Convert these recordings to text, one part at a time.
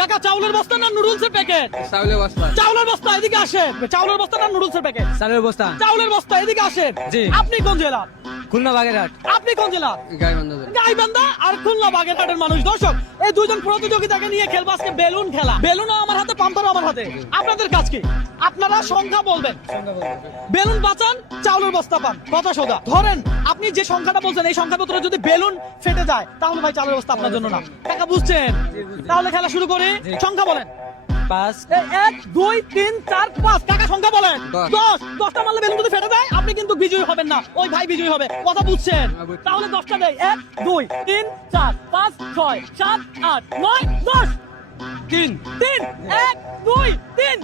কাকা চাউলের বস্তা না নুডলসের প্যাকেট? চাউলের বস্তা। চাউলের বস্তা এদিকে আসে। চাউলের বস্তা না নুডলসের প্যাকেট? চাউলের বস্তা। চাউলের বস্তা এদিকে আসে। জি। আপনি কোন জেলা? খুলনা বাগেরহাট। আপনি কোন জেলা? গাইবান্ধা। গাইবান্ধা আর খুলনা বাগেরহাটের মানুষ। দর্শক, এই দুইজন প্রতিযোগিতাকে নিয়ে খেলবো আজকে বেলুন খেলা। বেলুনও আমার হাতে, পাম্পারও আমার হাতে। আপনাদের কাজ কি? আপনারা সংখ্যা বলবেন। বেলুন বাঁচান, চাউলের বস্তা পান। কথা সোজা। ধরেন আপনি যে সংখ্যাটা বলছেন এই সংখ্যার ভিতরে যদি বেলুন ফেটে যায় তাহলে ভাই চাউলের বস্তা আপনার জন্য না। কাকা বুঝছেন? তাহলে খেলা শুরু করি। সংখ্যা বলেন। 5 1 2 3 4 5। কাকা সংখ্যা বলেন। 10 10টা মারলে বেলুন যদি ফেটে যায় আপনি কিন্তু বিজয়ী হবেন না, ওই ভাই বিজয়ী হবে। কথা বুঝছেন? তাহলে 10টা দেই। 1 2 3 4 5 6 7 8 9 10। 3 3 1 2 3।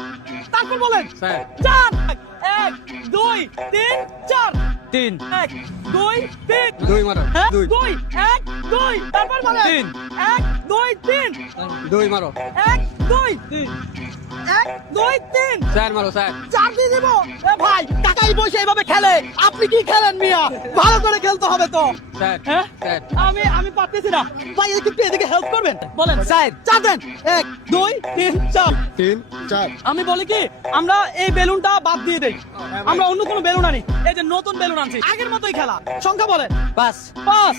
তারপর বলেন। 4 4 1 2 3 4 3 1 2 3। 2 মারো। হ্যাঁ 2 2 1 2। তারপর বলেন। 3 1 2 3 2 মারো। 1 2 1 2 3 4 মারো। 4 চার দিয়ে দিব। এ ভাই কাকাই বসে এইভাবে খেলে, আপনি কি খেলেন মিয়া? ভালো করে খেলতে হবে তো। 4 হ্যাঁ 4 আমি পারতেছি না ভাই, একটু এদিকে হেল্প করবেন? বলেন। চার দেন। 1 2 3 4 3 4 আমি বলি কি, আমরা এই বেলুনটা বাদ দিয়ে দেই, আমরা অন্য কোনো বেলুন আনি। এই যে নতুন বেলুন আনছি, আগের মতোই খেলা। সংখ্যা বলেন। 5 5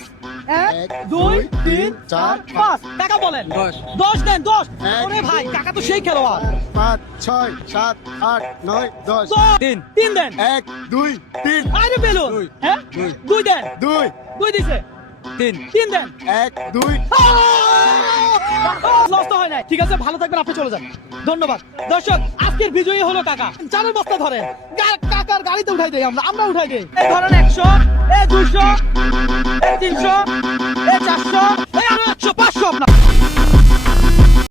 1 2 3 4 5। টাকা বলেন। 10 10 দেন। 10। এক, ওরে ভাই কাকা তো সেই খেলোয়াড়। 5 6 7 8 9 10 3 3 দেন। 1 2 3 আরে বেলুন। দুই। হ্যাঁ দুই। 2 দেন। 2 2 দিছে। 3 3 দেন। 1 2 নষ্ট হয় নাই। ঠিক আছে, ভালো থাকবেন, আপনি চলে যান। ধন্যবাদ। দর্শক, আজকের বিজয়ী হলো কাকা। চারের বস্তা ধরেন। কাকার গাড়িতে উঠাই দেই, আমরা উঠাই দেই। এই ধরেন 100, এই 200, এই 300, এই 400, এই আরো 100, 500 আপনার।